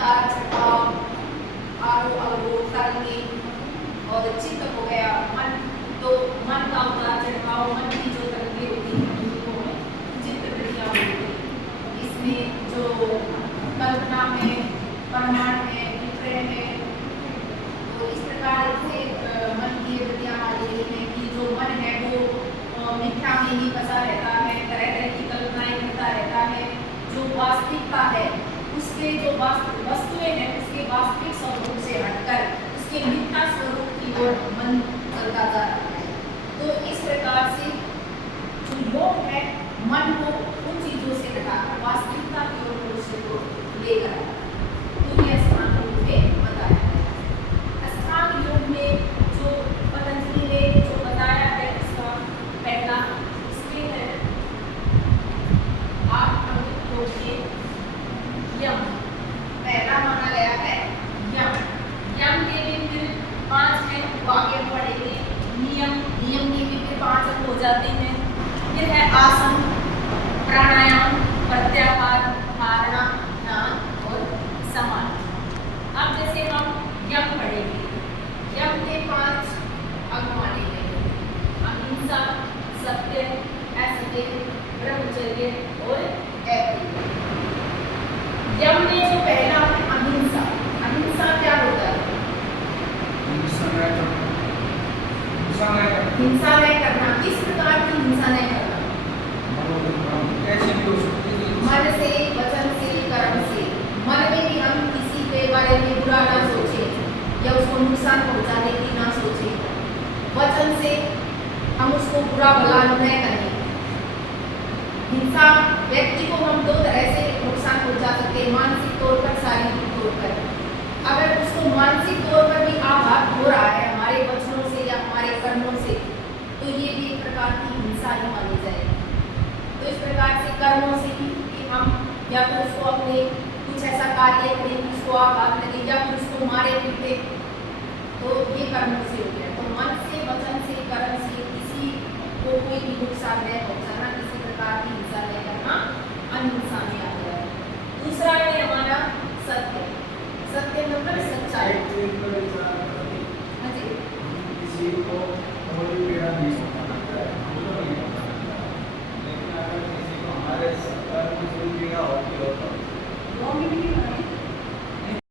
उतार चढ़ाव, आरोह अवरोह, तरंगे और चित्त हो गया मन। तो मन का उतार चढ़ाव, मन की जो तरंगे होती हैं उनको चित्त वृत्तियां बोलते हैं। इसमें जो कल्पना है, प्रमाण है, विक्रय है, तो इस प्रकार से मन की वृत्तियां आ रही हैं कि जो मन है वो मिथ्या में ही फंसा रहता है, तरह तरह की कल्पनाएं करता रहता है। जो वास्तविकता है उसके जो वस्तुएं हैं उसके वास्तविक स्वरूप से हटकर उसके मिथ्या स्वरूप की ओर मन चलता जा रहा है। तो इस प्रकार से जो योग है मन को उन चीजों से हटाकर वास्तविकता की ओर मनुष्य को लेकर आता है। तो यह अष्टांग योग में बताया है। अष्टांग योग में जो पतंजलि ने जो बताया है उसका पहला इसमें है 8 अंग योग के यम। पहला माना गया है यम। यम के भी फिर 5 हैं, वो आगे हम पढ़ेंगे। नियम, नियम के भी फिर 5 अंग हो जाते हैं। फिर है आसन, प्राणायाम, प्रत्याहार, धारणा, ध्यान और समाधि। अब जैसे हम यम पढ़ेंगे, यम के 5 अंग माने गए: अहिंसा, सत्य, असत्य, ब्रह्मचर्य और अप्रिय। यम में जो पहला है अहिंसा। अहिंसा क्या होता है? हिंसा नहीं करना। किस प्रकार की हिंसा नहीं करना? मन से, वचन से, कर्म से। मन में भी हम किसी के बारे में बुरा ना सोचें या उसको नुकसान पहुंचाने की ना सोचें। वचन से हम उसको बुरा भला न करें। हिंसा व्यक्ति को हम 2 तरह से नुकसान पहुंचा सकते हैं, मानसिक तौर पर, शारीरिक तौर पर। अगर उसको मानसिक तौर पर भी आघात हो रहा है हमारे वचनों से या हमारे कर्मों से, तो ये भी एक प्रकार की हिंसा ही मानी जाएगी। तो इस प्रकार से कर्मों से ही कि हम या फिर उसको अपने कुछ ऐसा कार्य करें कि उसको आघात लगे या फिर उसको मारे पीटे, तो ये कर्मों से हो गया। तो मन से, वचन से, कर्म से किसी को कोई भी नुकसान नहीं पहुंचाना, किसी प्रकार की हिंसा नहीं करना, अहिंसा में आ गया है। दूसरा है हमारा सत्य। सत्य मतलब सच्चाई।